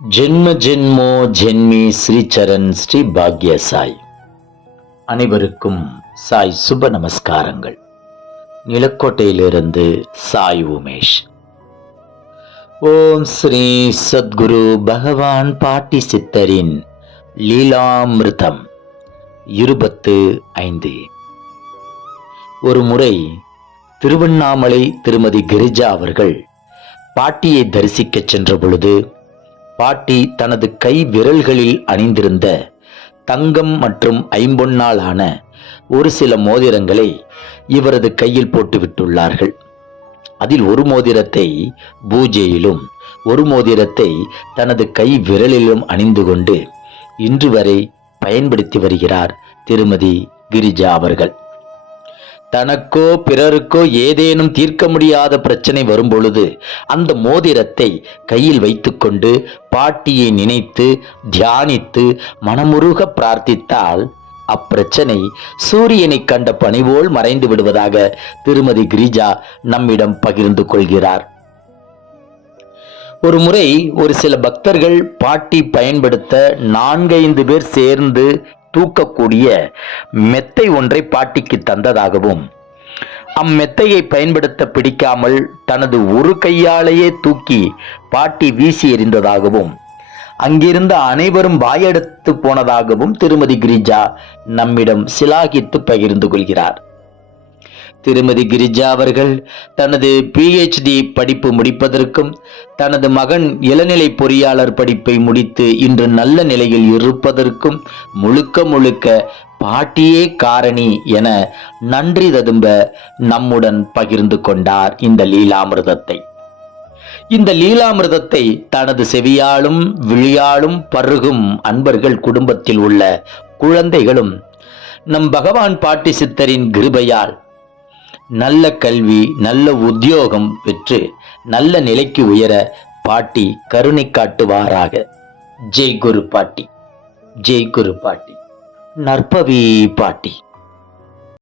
ஜென்ம ஜென்மோ ஜென்மி ஸ்ரீச்சரண் ஸ்ரீ பாக்ய சாய். அனைவருக்கும் சாய் சுப நமஸ்காரங்கள். நிலக்கோட்டையிலிருந்து சாய் உமேஷ். ஓம் ஸ்ரீ சத்குரு பகவான் பாட்டி சித்தரின் லீலாமிருதம் இருபத்து ஐந்து. ஒரு முறை திருவண்ணாமலை திருமதி கிரிஜா அவர்கள் பாட்டியை தரிசிக்கச் சென்ற பொழுது பாட்டி தனது கை விரல்களில் அணிந்திருந்த தங்கம் மற்றும் ஐம்பொன்னால் ஆன ஒரு சில மோதிரங்களை இவரது கையில் போட்டுவிட்டுள்ளார்கள். அதில் ஒரு மோதிரத்தை பூஜையிலும் ஒரு மோதிரத்தை தனது கை விரலிலும் அணிந்து கொண்டு இன்று வரை பயன்படுத்தி வருகிறார் திருமதி கிரிஜா அவர்கள். தனக்கோ பிறருக்கோ ஏதேனும் தீர்க்க முடியாத பிரச்சனை வரும்பொழுது அந்த மோதிரத்தை கையில் வைத்துக்கொண்டு பாட்டியை நினைத்து தியானித்து மனமுருக பிரார்த்தித்தால் அப்பிரச்சனை சூரியனை கண்ட பணிபோல் மறைந்து விடுவதாக திருமதி கிரிஜா நம்மிடம் பகிர்ந்து கொள்கிறார். ஒரு முறை ஒரு சில பக்தர்கள் பாட்டி பயன்படுத்த நான்கைந்து பேர் சேர்ந்து தூக்கக்கூடிய மெத்தை ஒன்றை பாட்டிக்கு தந்ததாகவும் அம்மெத்தையை பயன்படுத்த பிடிக்காமல் தனது ஒரு கையாலேயே தூக்கி பாட்டி வீசி எறிந்ததாகவும் அங்கிருந்த அனைவரும் வாயெடுத்து போனதாகவும் திருமதி கிரிஜா நம்மிடம் சிலாகித்து பகிர்ந்து கொள்கிறார். திருமதி கிரிஜா அவர்கள் தனது பிஹெச்டி படிப்பு முடிப்பதற்கும் தனது மகன் இளநிலை பொறியாளர் படிப்பை முடித்து இன்று நல்ல நிலையில் இருப்பதற்கும் முழுக்க முழுக்க பாட்டியே காரணி என நன்றி ததும்ப நம்முடன் பகிர்ந்து கொண்டார் இந்த லீலாமிர்தத்தை. இந்த லீலாமிர்தத்தை தனது செவியாலும் விழியாலும் பருகும் அன்பர்கள் குடும்பத்தில் உள்ள குழந்தைகளும் நம் பகவான் பாட்டி சித்தரின் கிருபையால் நல்ல கல்வி நல்ல உத்தியோகம் பெற்று நல்ல நிலைக்கு உயர பாட்டி கருணை காட்டுவாராக. ஜெய் குரு பாட்டி. ஜெய் குரு பாட்டி. நற்பவி பாட்டி.